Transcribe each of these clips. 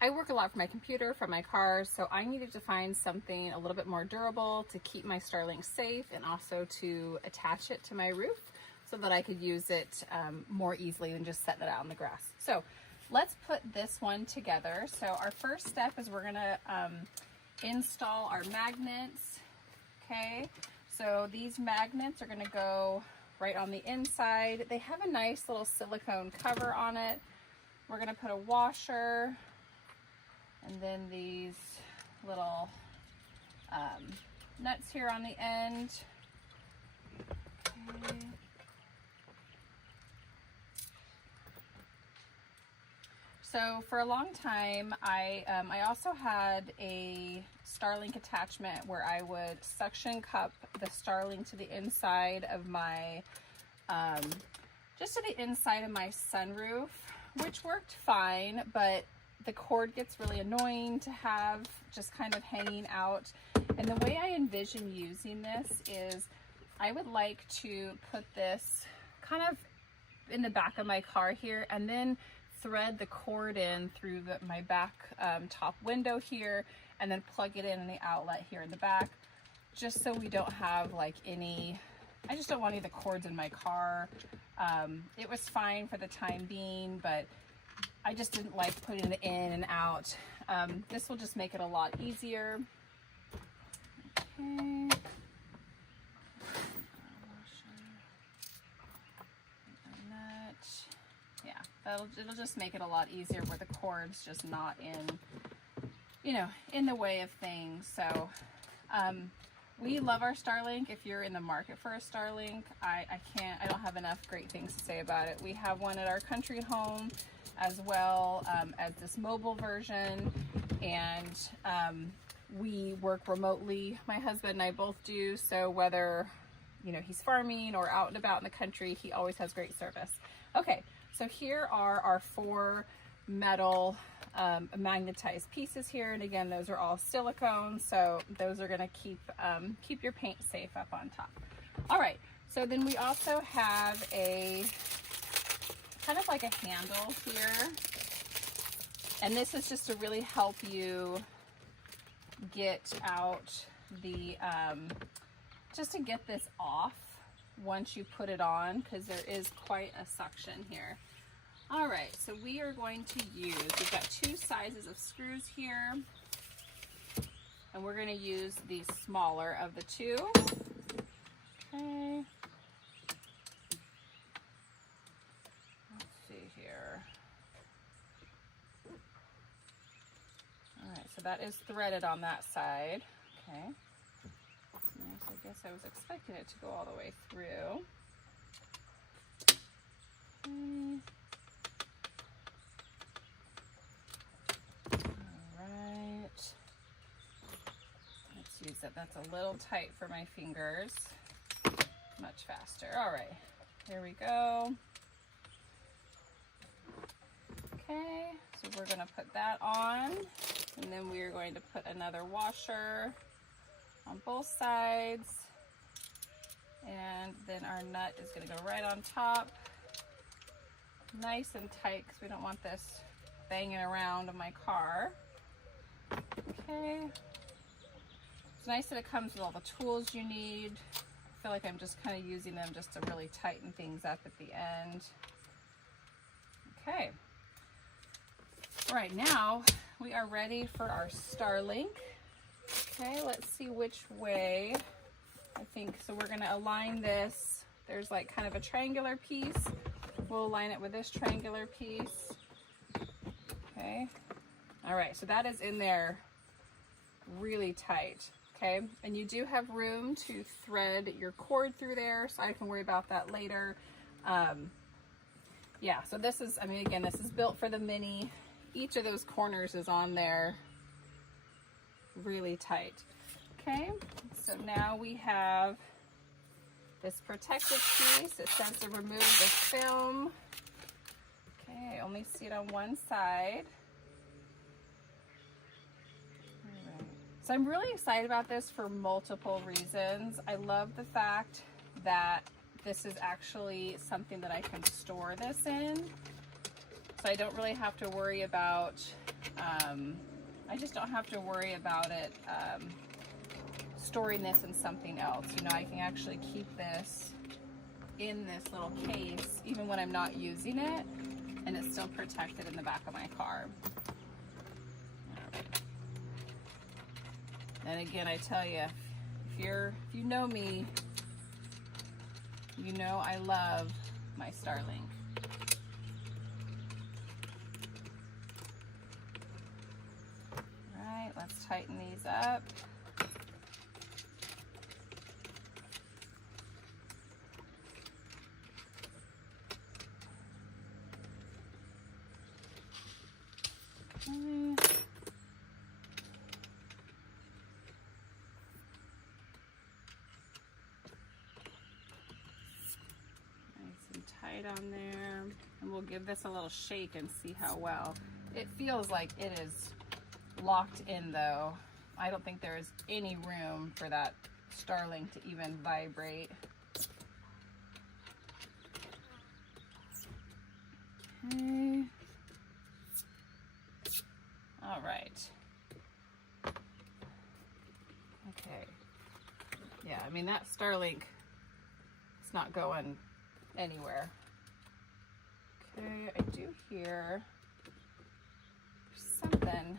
I work a lot from my computer, from my car, so I needed to find something a little bit more durable to keep my Starlink safe and also to attach it to my roof so that I could use it more easily than just setting it out on the grass. So let's put this one together. So our first step is we're gonna install our magnets, okay? So these magnets are gonna go right on the inside. They have a nice little silicone cover on it. We're gonna put a washer, and then these little nuts here on the end. Okay. So for a long time, I also had a Starlink attachment where I would suction cup the Starlink to the inside of my, just to the inside of my sunroof, which worked fine, but the cord gets really annoying to have just kind of hanging out. And the way I envision using this is I would like to put this kind of in the back of my car here and then thread the cord in through my back top window here and then plug it in the outlet here in the back, just so we don't have like any, I just don't want any of the cords in my car. It was fine for the time being, but I just didn't like putting it in and out. This will just make it a lot easier. Okay. Yeah, it'll just make it a lot easier where the cord's just not in, you know, in the way of things. So we love our Starlink. If you're in the market for a Starlink, I don't have enough great things to say about it. We have one at our country home as well as this mobile version, and we work remotely. My husband and I both do, so whether, you know, he's farming or out and about in the country, he always has great service. Okay, so here are our 4 metal magnetized pieces here, and again, those are all silicone, so those are going to keep your paint safe up on top. All right, so then we also have a kind of like a handle here, and this is just to really help you get out the just to get this off once you put it on, because there is quite a suction here. All right, so we are going to use, we've got 2 sizes of screws here, and we're going to use the smaller of the 2. Okay. Let's see here. All right, so that is threaded on that side. Okay. Nice. I guess I was expecting it to go all the way through. Okay. Let's use that. That's a little tight for my fingers. Much faster. All right, here we go. Okay, so we're going to put that on, and then we are going to put another washer on both sides, and then our nut is going to go right on top, nice and tight, because we don't want this banging around in my car. Okay, it's nice that it comes with all the tools you need. I feel like I'm just kind of using them just to really tighten things up at the end. Okay, all right, now we are ready for our Starlink. Okay, let's see which way. I think so. We're going to align this. There's like kind of a triangular piece. We'll align it with this triangular piece. Okay. All right, so that is in there really tight. Okay, and you do have room to thread your cord through there, so I can worry about that later. Yeah, so this is, I mean, again, this is built for the Mini. Each of those corners is on there really tight. Okay, so now we have this protective piece. It says to remove the film. Okay, I only see it on one side. All right. So I'm really excited about this for multiple reasons. I love the fact that this is actually something that I can store this in. So I don't really have to worry about I just don't have to worry about it storing this in something else. You know, I can actually keep this in this little case even when I'm not using it, and it's still protected in the back of my car. All right. And again, I tell you, if you know me, you know I love my Starlink. All right, let's tighten these up. Okay. Tight on there, and we'll give this a little shake and see how well. It feels like it is locked in though. I don't think there is any room for that Starlink to even vibrate. Okay. All right. Okay. Yeah, I mean that Starlink, it's not going anywhere. Okay, I do hear something.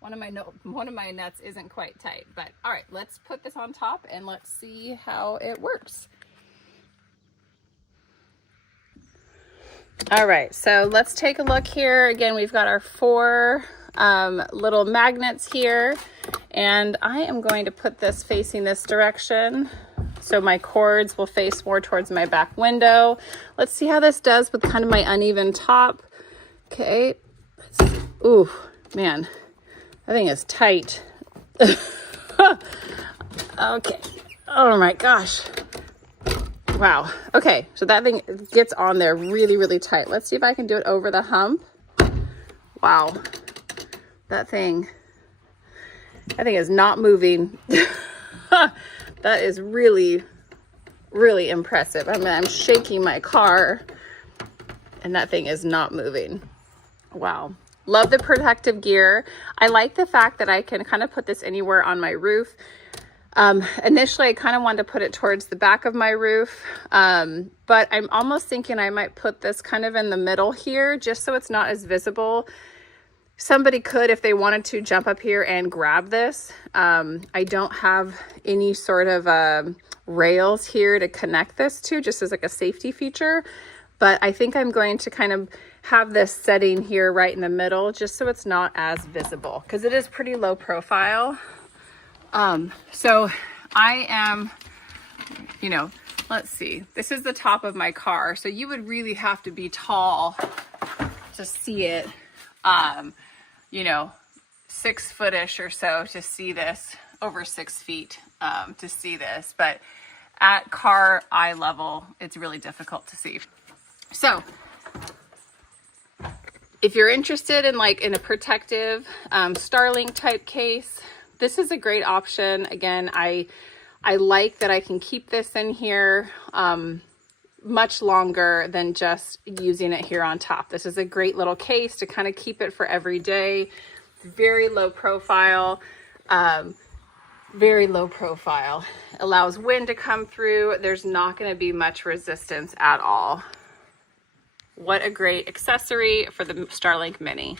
One of my nuts isn't quite tight, but all right, let's put this on top and let's see how it works. All right, so let's take a look here. Again, we've got our 4 little magnets here, and I am going to put this facing this direction, so my cords will face more towards my back window. Let's see how this does with kind of my uneven top. Okay. Ooh, man, that thing is tight. Okay. Oh my gosh. Wow. Okay, so that thing gets on there really, really tight. Let's see if I can do it over the hump. Wow. That thing is not moving. That is really, really impressive. I mean, I'm shaking my car and that thing is not moving. Wow. Love the protective gear. I like the fact that I can kind of put this anywhere on my roof. Initially, I kind of wanted to put it towards the back of my roof, but I'm almost thinking I might put this kind of in the middle here, just so it's not as visible. Somebody could, if they wanted to, jump up here and grab this. I don't have any sort of rails here to connect this to, just as like a safety feature. But I think I'm going to kind of have this setting here right in the middle, just so it's not as visible, because it is pretty low profile. So I am, you know, let's see, this is the top of my car. So you would really have to be tall to see it. You know, 6 foot-ish or so to see this, over 6 feet to see this, but at car eye level, it's really difficult to see. So if you're interested in in a protective Starlink type case, this is a great option. Again, I like that I can keep this in here much longer than just using it here on top. This is a great little case to kind of keep it for every day. Very low profile, very low profile. Allows wind to come through. There's not going to be much resistance at all. What a great accessory for the Starlink Mini.